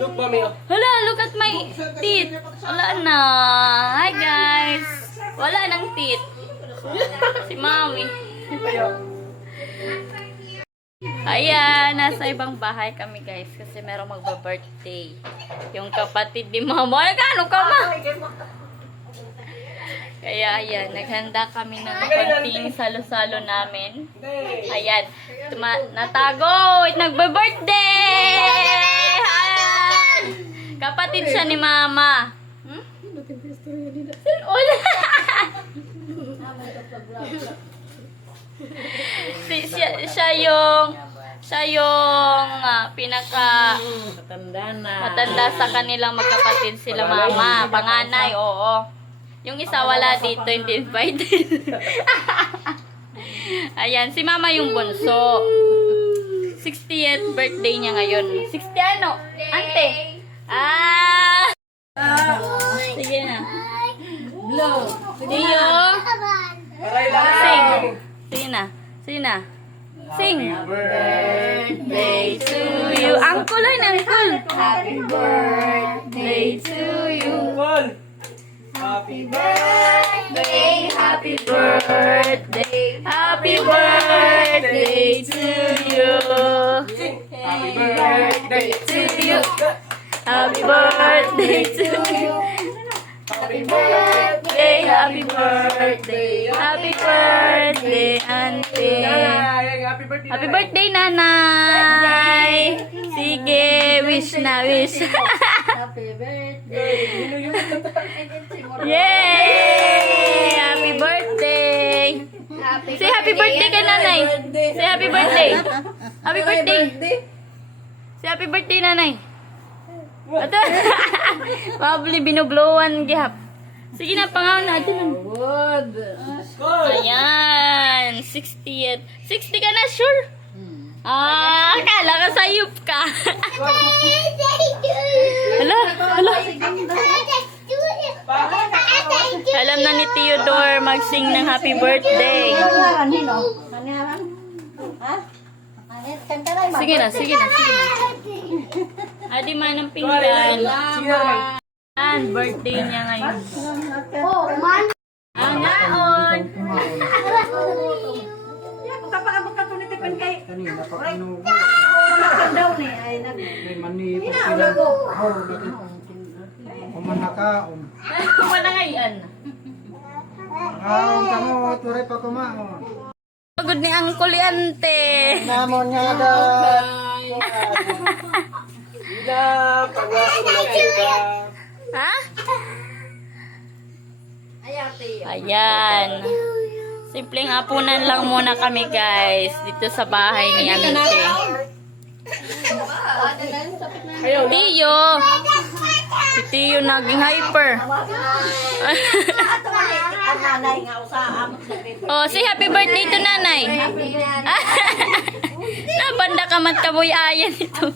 Look, mami, oh. Hala, look at my teeth. Wala na. Hi, guys. Wala nang teeth. Si Mami. Ayan, nasa ibang bahay kami, guys. Kasi merong magba-birthday. Yung kapatid ni Mama. Nagano ka, Ma? Kaya, ayan. Naghanda kami ng konting salo-salo namin. Ayan. Tuma natago! Kapatid siya ni Mama. Hmm? Wala! si, siya, siya yung siya yung ah, pinaka Matanda na. matanda sa kanilang magkapatid sila mama, panganay, oo. Yung isa wala dito, hindi invited. Ayan, si mama yung bunso. 60th birthday niya ngayon. 60 ano? Ante? Ah! Sige na. Blow. Tiyo! Sing! Sige na. Sige na. Sing! birthday to you. Uncle ay, uncle. Happy birthday to you. Happy birthday, happy birthday, happy birthday to you. Happy birthday. Happy birthday to you. Happy birthday, happy birthday, happy birthday, auntie. Ay, happy birthday. Happy birthday, nanay! Sige, wish na, wish. Happy birthday. Yay! Happy birthday! Say happy birthday kay nanay. Say happy birthday. Happy birthday. Say happy birthday, nanay. Ito. Mabli binublowan gihap. Sige na, pangaw na. Ito na. Good. Call. Ayan. 60th. 60 ka na, sure? Ah, akala ka sayop ka. Hala, hala. Alam na ni Theodore mag-sing ng happy birthday. Sige na, sige na, sige na. Adi man ang pinggan. Yan, birthday niya ngayon. Oh, man. Ah, ngaon. Kapaabot ka to ni Tipen kay. Kanina pa ano Kumakan daw ni. Ay, nag... may mani pa sila. Oh, Kumanakaon. Ngayon. Kaon kamo, tuloy pa kumaon. Pagod ni Uncle Ante. Namon niya da. Ila, pagwain na kita. Ha? Ayan. Simpleng hapunan lang muna kami guys. Dito sa bahay ni Aminte. Tiyo. Si Tiyo naging hyper. Oh, say happy birthday to nanay. Nabanda ka man kaboy ayan ito.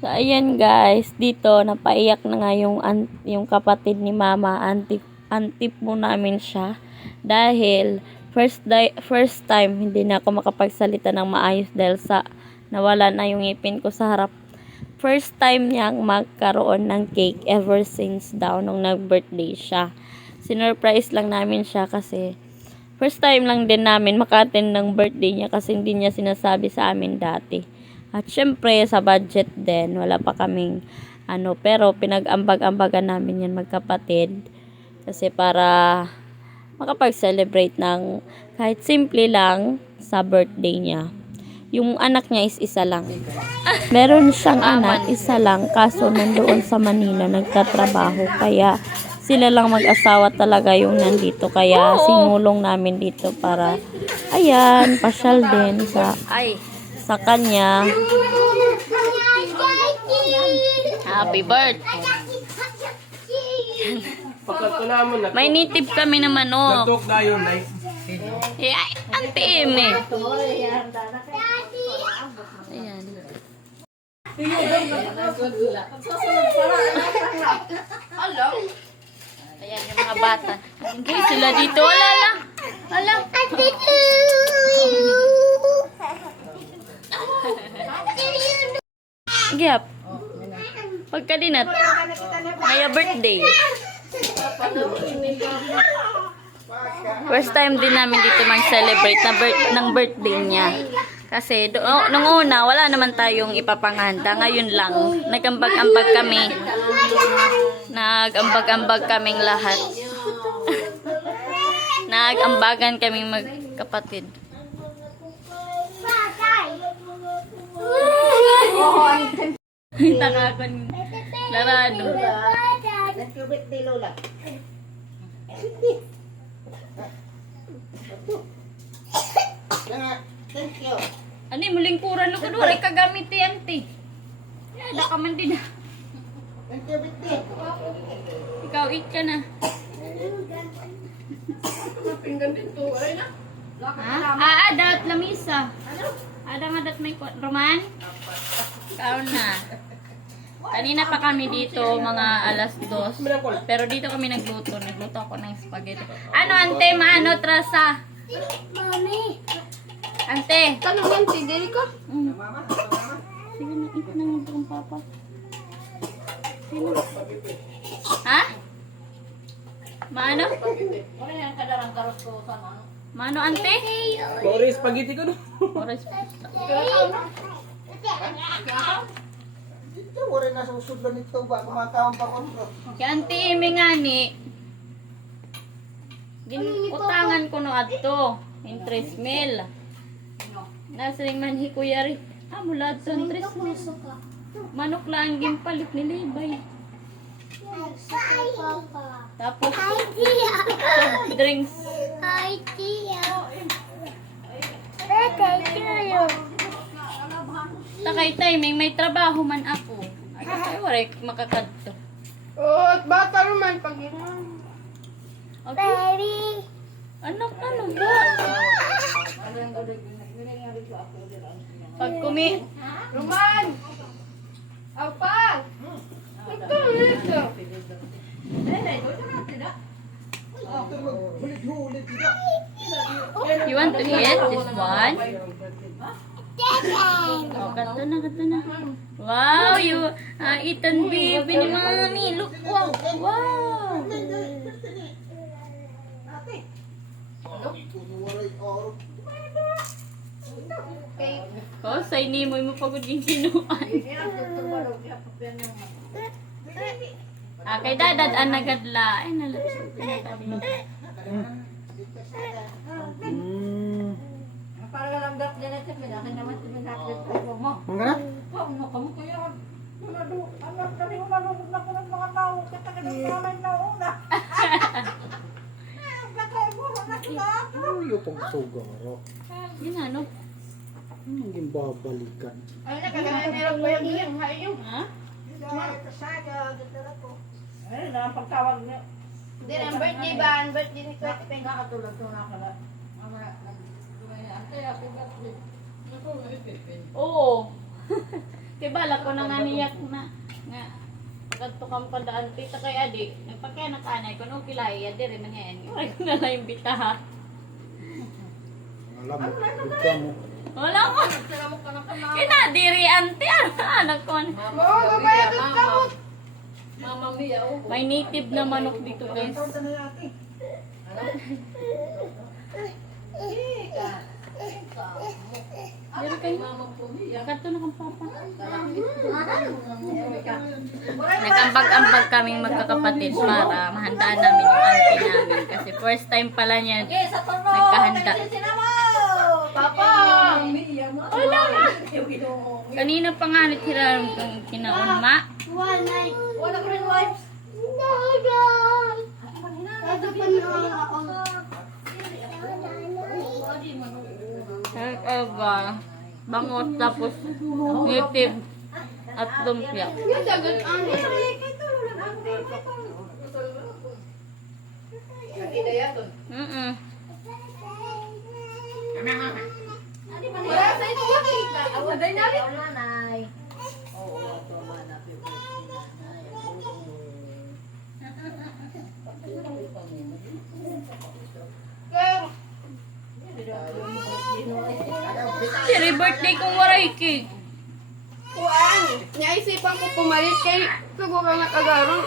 So, ayan guys, dito napaiyak na nga yung, yung kapatid ni mama, auntie, auntie po namin siya. Dahil first, di- first time hindi na ako makapagsalita ng maayos dahil sa nawala na yung ngipin ko sa harap. First time niyang magkaroon ng cake ever since daw nung nag-birthday siya. Sinurprise lang namin siya kasi first time lang din namin makaten ng birthday niya kasi hindi niya sinasabi sa amin dati. At syempre, sa budget din, wala pa kaming ano, pero pinag-ambag-ambagan namin yan magkapatid. Kasi para makapag-celebrate ng kahit simple lang sa birthday niya. Yung anak niya is isa lang. Meron siyang anak, isa lang, kaso nandoon sa Manila nagtatrabaho. Kaya sila lang mag-asawa talaga yung nandito. Kaya sinulong namin dito para, ayan, pasyal din sa sa kanya. Happy birthday. May nitip kami na manok. Natok na yun, Nay. Eh, ay, ang tiim eh. Ayan. Ayan yung mga bata. Okay, sila dito. Wala lang. Wala. Gap. Pagka dinat. Maya birthday. First time din namin dito mag-celebrate na bir- ng birthday niya. Kasi do, oh, nung una, wala naman tayong ipapanganda. Ngayon lang, nagambag-ambag kami. Nagambag-ambag kaming lahat. Nagambagan kaming magkapatid. Takakon. Larado. Thank you, birthday, Lola. Thank you. Ani, mulingkuran ko doon. Ay, kagamit yan, te. Yada ka man din. ah. Thank you, birthday. Ikaw, eat ka na. Pinggan dito. Ay na. Ha? Ah, adat, lamisa. Ada nga dat may Roman? Ikaw na. Kanina pa kami dito, mga alas dos. Pero dito kami nagluto. Nagluto ako ng spaghetti. Ano, ante, maano, trasa? Mami. Ante. Tanungan si Dili ko. Mm. Sige na, eat na nga itong papa. Sige na. Ha? Maano? Ano yan, kadarang karos ko sa ano? Maano, ante? Mori spaghetti ko no. Oras. Dito, wala na sa usod nito ba? Kumakawang pa ko. Kaya ante, imi nga ni. Din, utangan ko no adto. Interest mil. Nasa ring manhi kuya rin. Ah, mula adto interest mil. Manok lang ang gimpalit ni Libay. Papa. Tapos, Hi, Tia. drinks. Takay timing, may trabaho man ako. Ay, kasi wala makakadto. Oh, at bata naman pag. Okay. Baby. Anak, ano ba? Pag kumi... Roman. Apa? Ito, ito. You want to eat this one? Oh, kato na, kato na. Wow, you uh, eaten baby ni mami. Look, wow, wow. Ko, sa inimoy mo pagod yung kinuan. Ah, kay dadad ang nagadla. Ay, nalasog. Hmm. Para lang dak dyan ito, pinakin naman si Minakit ko mo. Ang ganap? Mo kamo kaya. Ano, dali mo nalulog na ko ng mga tao. Kita ka ng kamay na una. Bakay mo, na sila. Uyo pang sugaro. Yun ano? Ano yung babalikan? Ay, nakagamay meron pa yung iyong hayo. Ha? Ay, na pagtawag niya. Hindi ang birthday ba? Ang birthday ni Kuya Peng. Nakatulog to na kala. Mamaya, Ante, happy birthday. Oo. Kibala ko na nga niyak na nga kadto kam padaan tita kay adi nagpakaya na kanay ko nung kilay adi rin man yan yung ko na lang bitaha Alam mo, mo. wala ko kinadiri ante anak ko Oo, babayad ang kamot. Mama Mia, oh. may native na manok dito guys Diri kay kadto na kang papa Nagambag-ambag kaming magkakapatid para mahandaan namin yung auntie namin. Kasi first time pala niya nagkahanda. Sinamo! Papa! Wala na! Kanina pa nga nitiraram kong kinaon, ma. One night. Wala ko rin wipes. God. Ito pa niyo ako. Ega. Bangot tapos native at lumpia. Ano. Mm-mm. Wala sa ito. Awaday na rin. nanay. Siri birthday kong waray cake. Kuan, naisipan ko pumalit kay siguro nakagaro.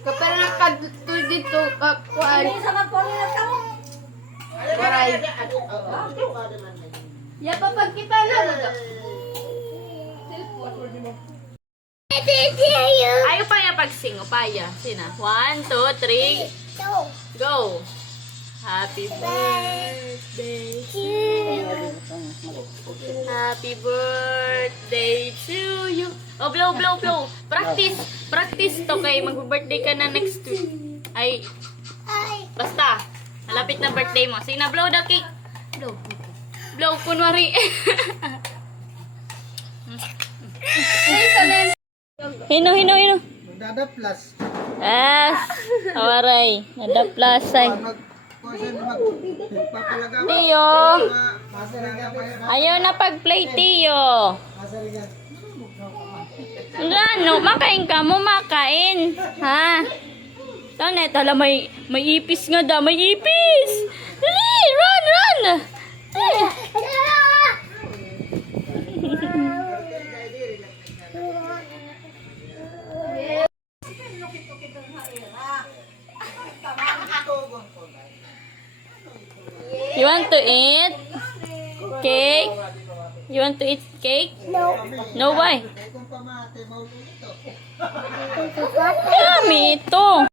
Kapag nakadto dito, ka- kuan. Ka po rin ka mo. Waray. Ya papag kita na. Ayaw pa niya pagsingo, paya. Sina? One, two, three, go! Happy birthday to you. Happy birthday to you. Oh, blow, blow, blow. Practice. Practice to kay mag-birthday ka na next week. Ay. Malapit na birthday mo. Sige na, blow the cake. Blow. Blow, kunwari. hino, hino, hino. Magdada plus. Yes. Awaray. Papalaga ko. Tiyo. Ayaw na pag-play, Tiyo. Ano, makain ka mo, makain. Ha? Tanet, hala, may, may ipis nga da, may ipis. Dali, run, run. You want to eat cake? You want to eat cake? No. No, why? Yummy ito.